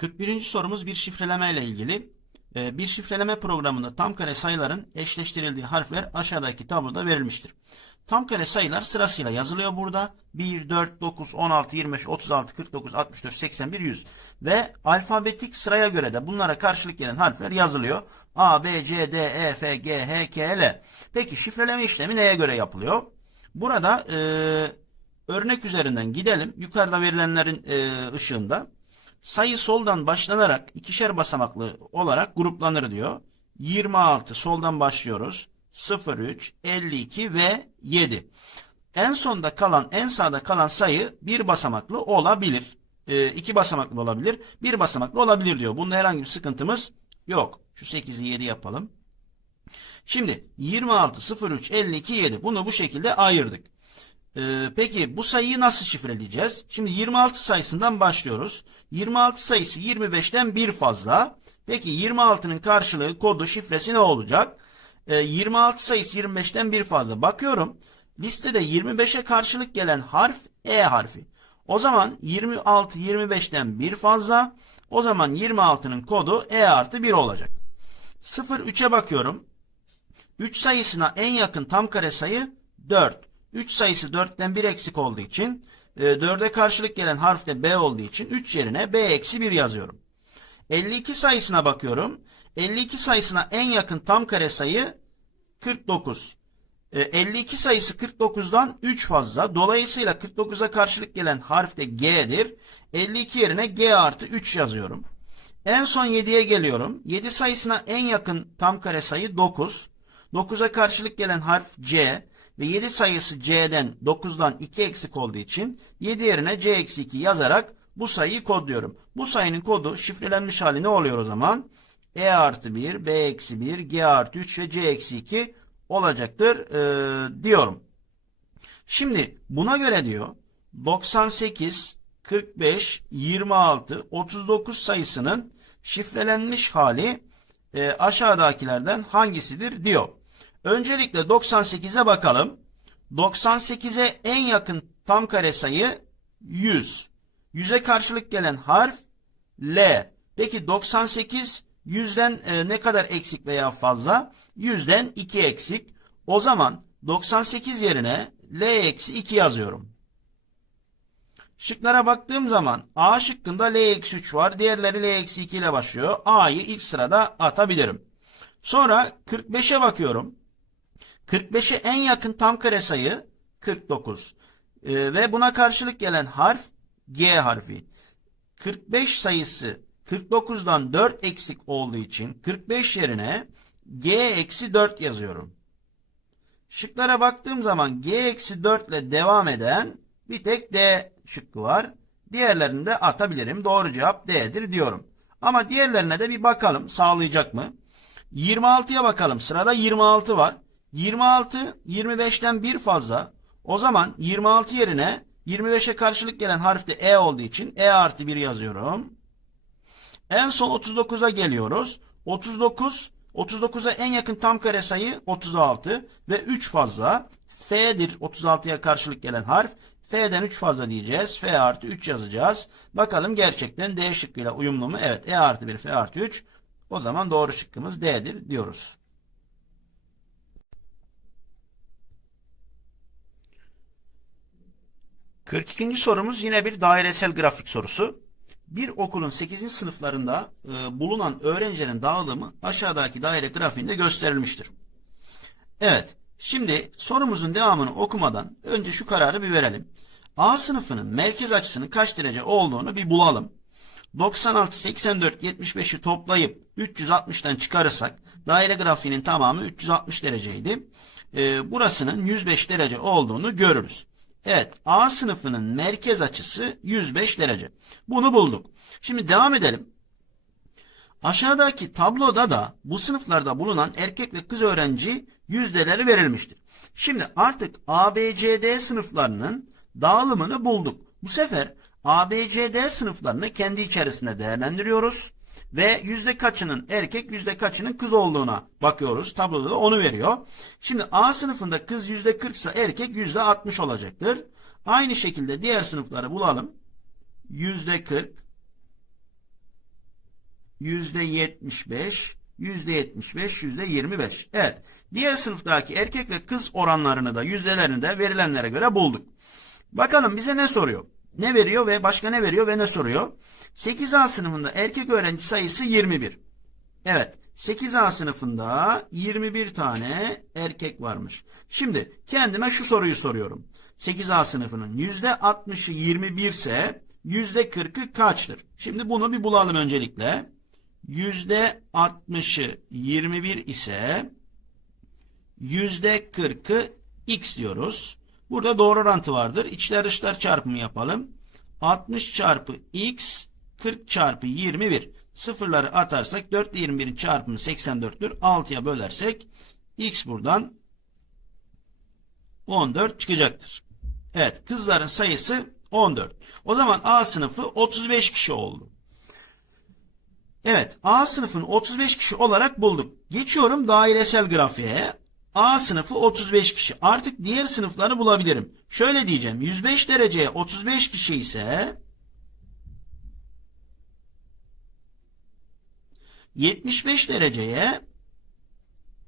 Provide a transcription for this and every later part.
41. sorumuz bir şifreleme ile ilgili. Ee, Bir şifreleme programında tam kare sayıların eşleştirildiği harfler aşağıdaki tabloda verilmiştir. Tam kare sayılar sırasıyla yazılıyor burada. 1, 4, 9, 16, 25, 36, 49, 64, 81, 100. Ve alfabetik sıraya göre de bunlara karşılık gelen harfler yazılıyor. A, B, C, D, E, F, G, H, K, L. Peki şifreleme işlemi neye göre yapılıyor? Burada e, örnek üzerinden gidelim. Yukarıda verilenlerin e, ışığında. Sayı soldan başlanarak ikişer basamaklı olarak gruplanır diyor. 26 soldan başlıyoruz. 03, 52 ve 7. En sonda kalan, en sağda kalan sayı bir basamaklı olabilir. E, iki basamaklı olabilir. Bir basamaklı olabilir diyor. Bunda herhangi bir sıkıntımız yok. Şu 8'i 7 yapalım. Şimdi 26, 03, 52, 7. Bunu bu şekilde ayırdık. Ee, peki bu sayıyı nasıl şifreleyeceğiz? Şimdi 26 sayısından başlıyoruz. 26 sayısı 25'ten bir fazla. Peki 26'nın karşılığı kodu şifresi ne olacak? Ee, 26 sayısı 25'ten bir fazla. Bakıyorum listede 25'e karşılık gelen harf E harfi. O zaman 26 25'ten bir fazla. O zaman 26'nın kodu E artı 1 olacak. 0 3'e bakıyorum. 3 sayısına en yakın tam kare sayı 4. 3 sayısı 4'ten 1 eksik olduğu için e, 4'e karşılık gelen harf de B olduğu için 3 yerine B eksi 1 yazıyorum. 52 sayısına bakıyorum. 52 sayısına en yakın tam kare sayı 49. E, 52 sayısı 49'dan 3 fazla. Dolayısıyla 49'a karşılık gelen harf de G'dir. 52 yerine G artı 3 yazıyorum. En son 7'ye geliyorum. 7 sayısına en yakın tam kare sayı 9. 9'a karşılık gelen harf C ve 7 sayısı C'den 9'dan 2 eksik olduğu için 7 yerine C eksi 2 yazarak bu sayıyı kodluyorum. Bu sayının kodu şifrelenmiş hali ne oluyor o zaman? E artı 1, B eksi 1, G artı 3 ve C eksi 2 olacaktır ee, diyorum. Şimdi buna göre diyor 98, 45, 26, 39 sayısının şifrelenmiş hali e, aşağıdakilerden hangisidir diyor. Öncelikle 98'e bakalım. 98'e en yakın tam kare sayı 100. 100'e karşılık gelen harf L. Peki 98 100'den e, ne kadar eksik veya fazla? 100'den 2 eksik. O zaman 98 yerine L eksi 2 yazıyorum. Şıklara baktığım zaman A şıkkında L eksi 3 var. Diğerleri L eksi 2 ile başlıyor. A'yı ilk sırada atabilirim. Sonra 45'e bakıyorum. 45'e en yakın tam kare sayı 49. Ee, ve buna karşılık gelen harf G harfi. 45 sayısı 49'dan 4 eksik olduğu için 45 yerine G eksi 4 yazıyorum. Şıklara baktığım zaman G eksi 4 ile devam eden bir tek D şıkkı var. Diğerlerini de atabilirim. Doğru cevap D'dir diyorum. Ama diğerlerine de bir bakalım sağlayacak mı? 26'ya bakalım. Sırada 26 var. 26 25'ten bir fazla. O zaman 26 yerine 25'e karşılık gelen harf de E olduğu için E artı 1 yazıyorum. En son 39'a geliyoruz. 39 39'a en yakın tam kare sayı 36 ve 3 fazla. F'dir 36'ya karşılık gelen harf. F'den 3 fazla diyeceğiz. F artı 3 yazacağız. Bakalım gerçekten D şıkkıyla uyumlu mu? Evet. E artı 1, F artı 3. O zaman doğru şıkkımız D'dir diyoruz. Kırk ikinci sorumuz yine bir dairesel grafik sorusu. Bir okulun 8. sınıflarında e, bulunan öğrencilerin dağılımı aşağıdaki daire grafiğinde gösterilmiştir. Evet, şimdi sorumuzun devamını okumadan önce şu kararı bir verelim. A sınıfının merkez açısının kaç derece olduğunu bir bulalım. 96, 84, 75'i toplayıp 360'tan çıkarırsak daire grafiğinin tamamı 360 dereceydi. E, burasının 105 derece olduğunu görürüz. Evet A sınıfının merkez açısı 105 derece. Bunu bulduk. Şimdi devam edelim. Aşağıdaki tabloda da bu sınıflarda bulunan erkek ve kız öğrenci yüzdeleri verilmiştir. Şimdi artık ABCD sınıflarının dağılımını bulduk. Bu sefer ABCD sınıflarını kendi içerisinde değerlendiriyoruz. Ve yüzde kaçının erkek yüzde kaçının kız olduğuna bakıyoruz. Tabloda da onu veriyor. Şimdi A sınıfında kız yüzde 40 ise erkek yüzde 60 olacaktır. Aynı şekilde diğer sınıfları bulalım. Yüzde 40 %75, %75, %25. Evet. Diğer sınıftaki erkek ve kız oranlarını da yüzdelerini de verilenlere göre bulduk. Bakalım bize ne soruyor? Ne veriyor ve başka ne veriyor ve ne soruyor? 8A sınıfında erkek öğrenci sayısı 21. Evet. 8A sınıfında 21 tane erkek varmış. Şimdi kendime şu soruyu soruyorum. 8A sınıfının %60'ı 21 ise %40'ı kaçtır? Şimdi bunu bir bulalım öncelikle. %60'ı 21 ise %40'ı x diyoruz. Burada doğru orantı vardır. İçler dışlar çarpımı yapalım. 60 çarpı x 40 çarpı 21. Sıfırları atarsak 4 ile 21'in çarpımı 84'tür. 6'ya bölersek x buradan 14 çıkacaktır. Evet kızların sayısı 14. O zaman A sınıfı 35 kişi oldu. Evet A sınıfını 35 kişi olarak bulduk. Geçiyorum dairesel grafiğe. A sınıfı 35 kişi. Artık diğer sınıfları bulabilirim. Şöyle diyeceğim. 105 dereceye 35 kişi ise 75 dereceye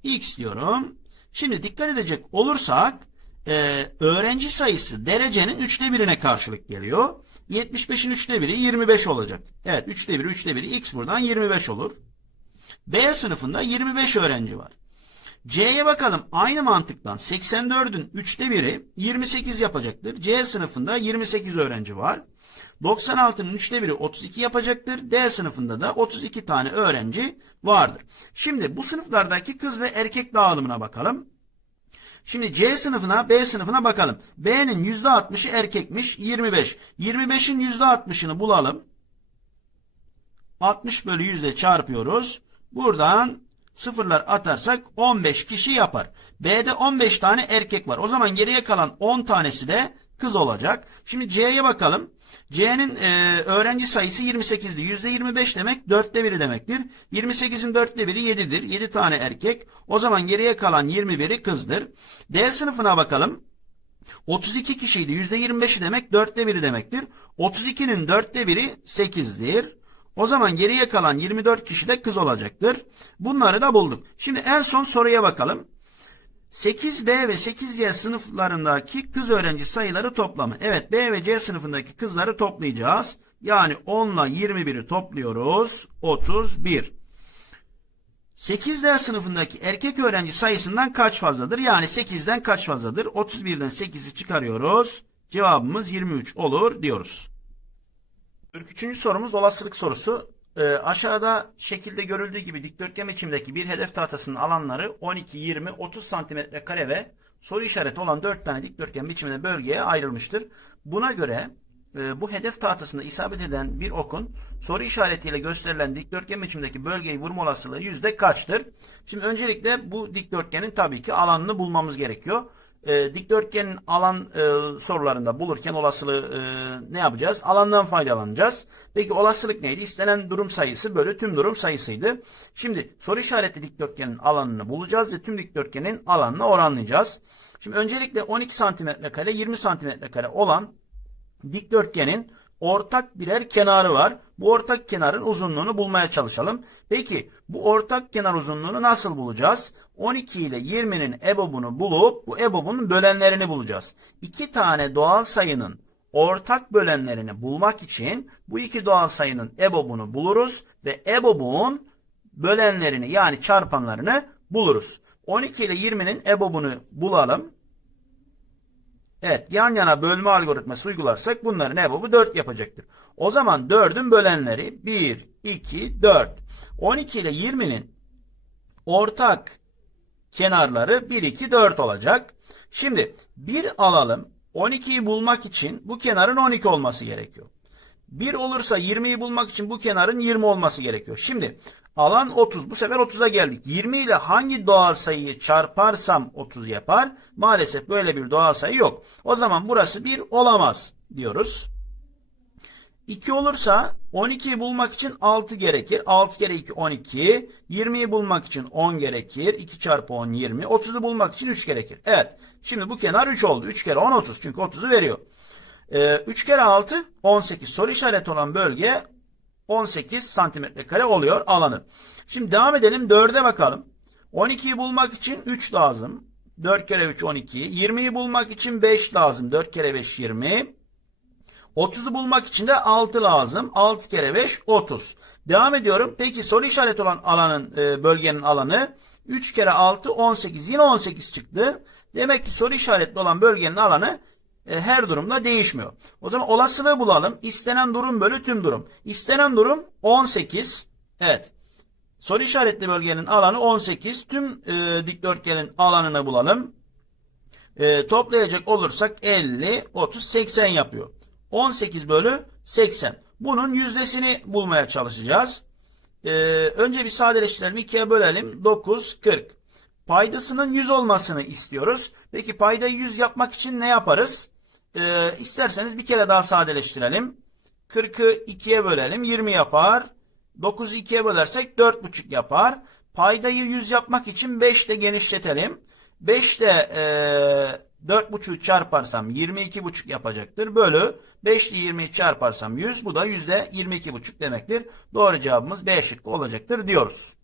x diyorum. Şimdi dikkat edecek olursak e, öğrenci sayısı derecenin üçte birine karşılık geliyor. 75'in üçte biri 25 olacak. Evet üçte biri üçte biri x buradan 25 olur. B sınıfında 25 öğrenci var. C'ye bakalım aynı mantıktan 84'ün üçte biri 28 yapacaktır. C sınıfında 28 öğrenci var. 96'nın üçte biri 32 yapacaktır. D sınıfında da 32 tane öğrenci vardır. Şimdi bu sınıflardaki kız ve erkek dağılımına bakalım. Şimdi C sınıfına B sınıfına bakalım. B'nin %60'ı erkekmiş 25. 25'in %60'ını bulalım. 60 bölü 100 çarpıyoruz. Buradan sıfırlar atarsak 15 kişi yapar. B'de 15 tane erkek var. O zaman geriye kalan 10 tanesi de kız olacak. Şimdi C'ye bakalım. C'nin e, öğrenci sayısı 28'di. %25 demek 4'te 1'i demektir. 28'in 4'te 1'i 7'dir. 7 tane erkek. O zaman geriye kalan 21'i kızdır. D sınıfına bakalım. 32 kişiydi. %25'i demek 4'te 1'i demektir. 32'nin 4'te 1'i 8'dir. O zaman geriye kalan 24 kişi de kız olacaktır. Bunları da bulduk. Şimdi en son soruya bakalım. 8B ve 8C sınıflarındaki kız öğrenci sayıları toplamı. Evet B ve C sınıfındaki kızları toplayacağız. Yani 10 ile 21'i topluyoruz. 31. 8D sınıfındaki erkek öğrenci sayısından kaç fazladır? Yani 8'den kaç fazladır? 31'den 8'i çıkarıyoruz. Cevabımız 23 olur diyoruz. 43. sorumuz olasılık sorusu. Ee, aşağıda şekilde görüldüğü gibi dikdörtgen biçimdeki bir hedef tahtasının alanları 12, 20, 30 santimetre kare ve soru işareti olan 4 tane dikdörtgen biçiminde bölgeye ayrılmıştır. Buna göre e, bu hedef tahtasında isabet eden bir okun soru işaretiyle gösterilen dikdörtgen biçimdeki bölgeyi vurma olasılığı yüzde kaçtır? Şimdi öncelikle bu dikdörtgenin tabii ki alanını bulmamız gerekiyor e, dikdörtgenin alan e, sorularında bulurken olasılığı e, ne yapacağız? Alandan faydalanacağız. Peki olasılık neydi? İstenen durum sayısı bölü tüm durum sayısıydı. Şimdi soru işaretli dikdörtgenin alanını bulacağız ve tüm dikdörtgenin alanını oranlayacağız. Şimdi öncelikle 12 santimetre kare 20 santimetre kare olan dikdörtgenin ortak birer kenarı var. Bu ortak kenarın uzunluğunu bulmaya çalışalım. Peki bu ortak kenar uzunluğunu nasıl bulacağız? 12 ile 20'nin EBOB'unu bulup bu EBOB'un bölenlerini bulacağız. İki tane doğal sayının ortak bölenlerini bulmak için bu iki doğal sayının EBOB'unu buluruz ve EBOB'un bölenlerini yani çarpanlarını buluruz. 12 ile 20'nin EBOB'unu bulalım. Evet yan yana bölme algoritması uygularsak bunların EBOB'u 4 yapacaktır. O zaman 4'ün bölenleri 1, 2, 4. 12 ile 20'nin ortak kenarları 1, 2, 4 olacak. Şimdi 1 alalım. 12'yi bulmak için bu kenarın 12 olması gerekiyor. 1 olursa 20'yi bulmak için bu kenarın 20 olması gerekiyor. Şimdi alan 30. Bu sefer 30'a geldik. 20 ile hangi doğal sayıyı çarparsam 30 yapar? Maalesef böyle bir doğal sayı yok. O zaman burası 1 olamaz diyoruz. 2 olursa 12'yi bulmak için 6 gerekir. 6 kere 2 12. 20'yi bulmak için 10 gerekir. 2 çarpı 10 20. 30'u bulmak için 3 gerekir. Evet. Şimdi bu kenar 3 oldu. 3 kere 10 30. Çünkü 30'u veriyor. Ee, 3 kere 6 18. Soru işareti olan bölge 18 santimetre kare oluyor alanı. Şimdi devam edelim 4'e bakalım. 12'yi bulmak için 3 lazım. 4 kere 3 12. 20'yi bulmak için 5 lazım. 4 kere 5 20. 30'u bulmak için de 6 lazım. 6 kere 5 30. Devam ediyorum. Peki soru işareti olan alanın e, bölgenin alanı 3 kere 6 18. Yine 18 çıktı. Demek ki soru işaretli olan bölgenin alanı e, her durumda değişmiyor. O zaman olasılığı bulalım. İstenen durum bölü tüm durum. İstenen durum 18. Evet. Soru işaretli bölgenin alanı 18. Tüm e, dikdörtgenin alanını bulalım. E, toplayacak olursak 50, 30, 80 yapıyor. 18 bölü 80. Bunun yüzdesini bulmaya çalışacağız. E, önce bir sadeleştirelim. 2'ye bölelim. 9, 40. Paydasının 100 olmasını istiyoruz. Peki paydayı 100 yapmak için ne yaparız? E, isterseniz bir kere daha sadeleştirelim. 40'ı 2'ye bölelim. 20 yapar. 9'u 2'ye bölersek 4,5 yapar. Paydayı 100 yapmak için 5 de genişletelim. 5 de e, 4,5'u çarparsam 22,5 yapacaktır. Bölü 5 ile 20'yi çarparsam 100. Bu da yüzde 22,5 demektir. Doğru cevabımız B şıkkı olacaktır diyoruz.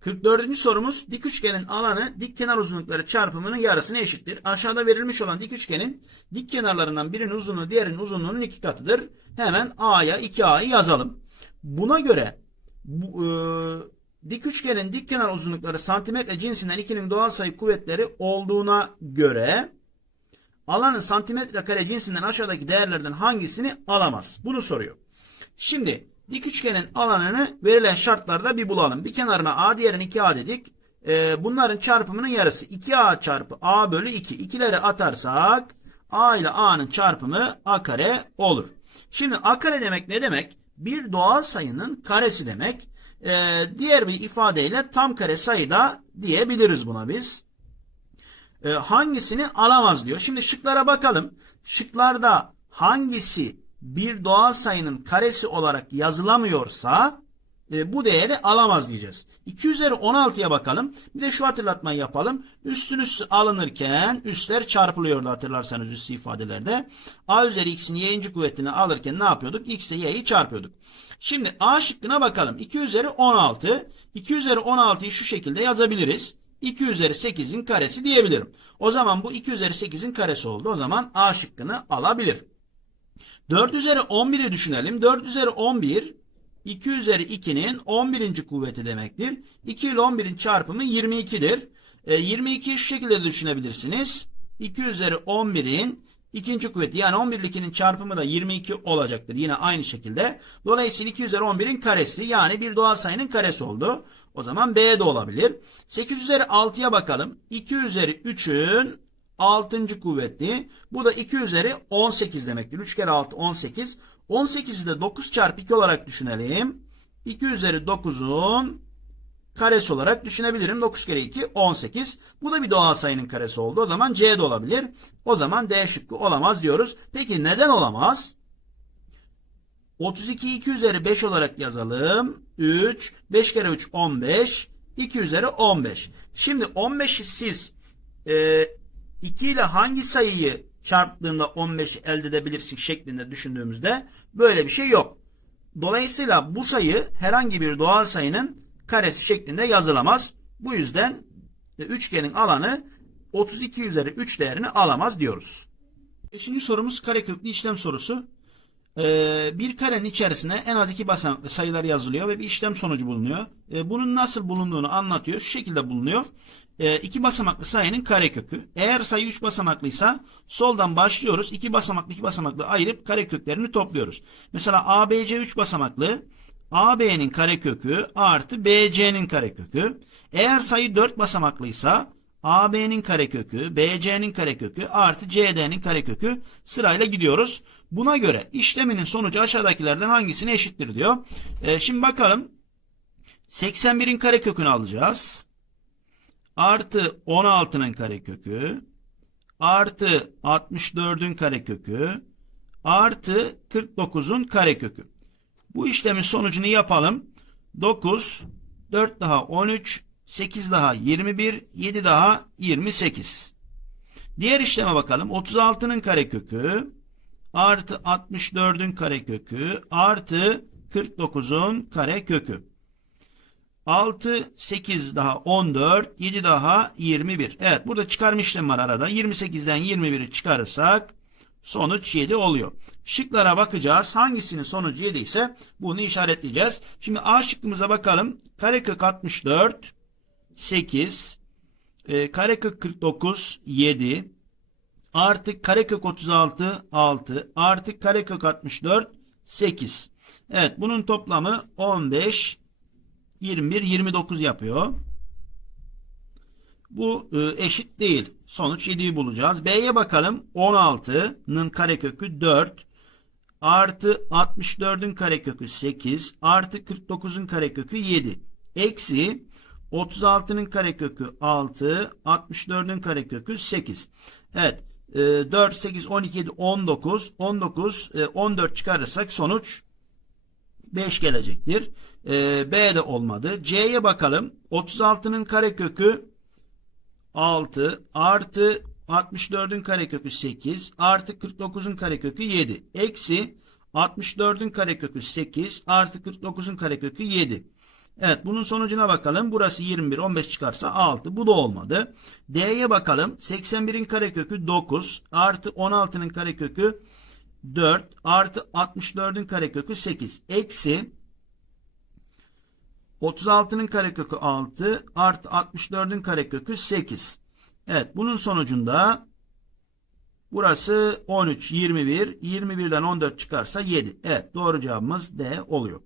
44. sorumuz dik üçgenin alanı dik kenar uzunlukları çarpımının yarısına eşittir. Aşağıda verilmiş olan dik üçgenin dik kenarlarından birinin uzunluğu diğerinin uzunluğunun iki katıdır. Hemen A'ya 2A'yı yazalım. Buna göre bu, e, dik üçgenin dik kenar uzunlukları santimetre cinsinden 2'nin doğal sayı kuvvetleri olduğuna göre alanın santimetre kare cinsinden aşağıdaki değerlerden hangisini alamaz? Bunu soruyor. Şimdi dik üçgenin alanını verilen şartlarda bir bulalım. Bir kenarına A diğerine 2A dedik. Ee, bunların çarpımının yarısı 2A çarpı A bölü 2. İkileri atarsak A ile A'nın çarpımı A kare olur. Şimdi A kare demek ne demek? Bir doğal sayının karesi demek. Ee, diğer bir ifadeyle tam kare sayıda diyebiliriz buna biz. Ee, hangisini alamaz diyor. Şimdi şıklara bakalım. Şıklarda hangisi bir doğal sayının karesi olarak yazılamıyorsa e, bu değeri alamaz diyeceğiz. 2 üzeri 16'ya bakalım. Bir de şu hatırlatmayı yapalım. Üstün üstü alınırken üstler çarpılıyordu hatırlarsanız üstü ifadelerde. A üzeri x'in y'inci kuvvetini alırken ne yapıyorduk? x ile y'yi çarpıyorduk. Şimdi A şıkkına bakalım. 2 üzeri 16. 2 üzeri 16'yı şu şekilde yazabiliriz. 2 üzeri 8'in karesi diyebilirim. O zaman bu 2 üzeri 8'in karesi oldu. O zaman A şıkkını alabilir. 4 üzeri 11'i düşünelim. 4 üzeri 11 2 üzeri 2'nin 11. kuvveti demektir. 2 ile 11'in çarpımı 22'dir. E, 22'yi şu şekilde de düşünebilirsiniz. 2 üzeri 11'in ikinci kuvveti yani 11 ile 2'nin çarpımı da 22 olacaktır. Yine aynı şekilde. Dolayısıyla 2 üzeri 11'in karesi yani bir doğal sayının karesi oldu. O zaman B de olabilir. 8 üzeri 6'ya bakalım. 2 üzeri 3'ün 6. kuvveti. Bu da 2 üzeri 18 demektir. 3 kere 6 18. 18'i de 9 çarpı 2 olarak düşünelim. 2 üzeri 9'un karesi olarak düşünebilirim. 9 kere 2 18. Bu da bir doğal sayının karesi oldu. O zaman C de olabilir. O zaman D şıkkı olamaz diyoruz. Peki neden olamaz? 32'yi 2 üzeri 5 olarak yazalım. 3, 5 kere 3 15, 2 üzeri 15. Şimdi 15'i siz e, 2 ile hangi sayıyı çarptığında 15 elde edebilirsin şeklinde düşündüğümüzde böyle bir şey yok. Dolayısıyla bu sayı herhangi bir doğal sayının karesi şeklinde yazılamaz. Bu yüzden üçgenin alanı 32 üzeri 3 değerini alamaz diyoruz. Beşinci sorumuz kareköklü işlem sorusu. Ee, bir karenin içerisine en az iki basamaklı sayılar yazılıyor ve bir işlem sonucu bulunuyor. Ee, bunun nasıl bulunduğunu anlatıyor. Şu şekilde bulunuyor. İki basamaklı sayının karekökü. Eğer sayı üç basamaklıysa soldan başlıyoruz. İki basamaklı iki basamaklı ayırıp kareköklerini topluyoruz. Mesela ABC 3 basamaklı. AB'nin karekökü artı BC'nin karekökü. Eğer sayı 4 basamaklıysa AB'nin karekökü, BC'nin karekökü artı CD'nin karekökü sırayla gidiyoruz. Buna göre işleminin sonucu aşağıdakilerden hangisine eşittir diyor. Ee, şimdi bakalım. 81'in karekökünü alacağız. Artı 16'nın karekökü. Artı 64'ün karekökü. Artı 49'un karekökü. Bu işlemin sonucunu yapalım. 9, 4 daha 13, 8 daha 21, 7 daha 28. Diğer işleme bakalım. 36'nın karekökü artı 64'ün karekökü artı 49'un kare kökü. 6, 8 daha 14, 7 daha 21. Evet burada çıkarma işlemi var arada. 28'den 21'i çıkarırsak sonuç 7 oluyor. Şıklara bakacağız. Hangisinin sonucu 7 ise bunu işaretleyeceğiz. Şimdi A şıkkımıza bakalım. Karekök 64, 8, e, karekök 49, 7, artık karekök 36, 6, artık karekök 64, 8. Evet bunun toplamı 15, 21, 29 yapıyor. Bu e, eşit değil. Sonuç 7'yi bulacağız. B'ye bakalım. 16'nın karekökü 4 artı 64'ün karekökü 8 artı 49'un karekökü 7 eksi 36'nın karekökü 6 64'ün karekökü 8. Evet. e, 4, 8, 12, 7, 19. 19, e, 14 çıkarırsak sonuç 5 gelecektir. E, B de olmadı. C'ye bakalım. 36'nın karekökü 6 artı 64'ün karekökü 8 artı 49'un karekökü 7 eksi 64'ün karekökü 8 artı 49'un karekökü 7. Evet bunun sonucuna bakalım. Burası 21 15 çıkarsa 6. Bu da olmadı. D'ye bakalım. 81'in karekökü 9 artı 16'nın karekökü 4 artı 64'ün karekökü 8 eksi 36'nın karekökü 6 artı 64'ün karekökü 8. Evet bunun sonucunda burası 13, 21, 21'den 14 çıkarsa 7. Evet doğru cevabımız D oluyor.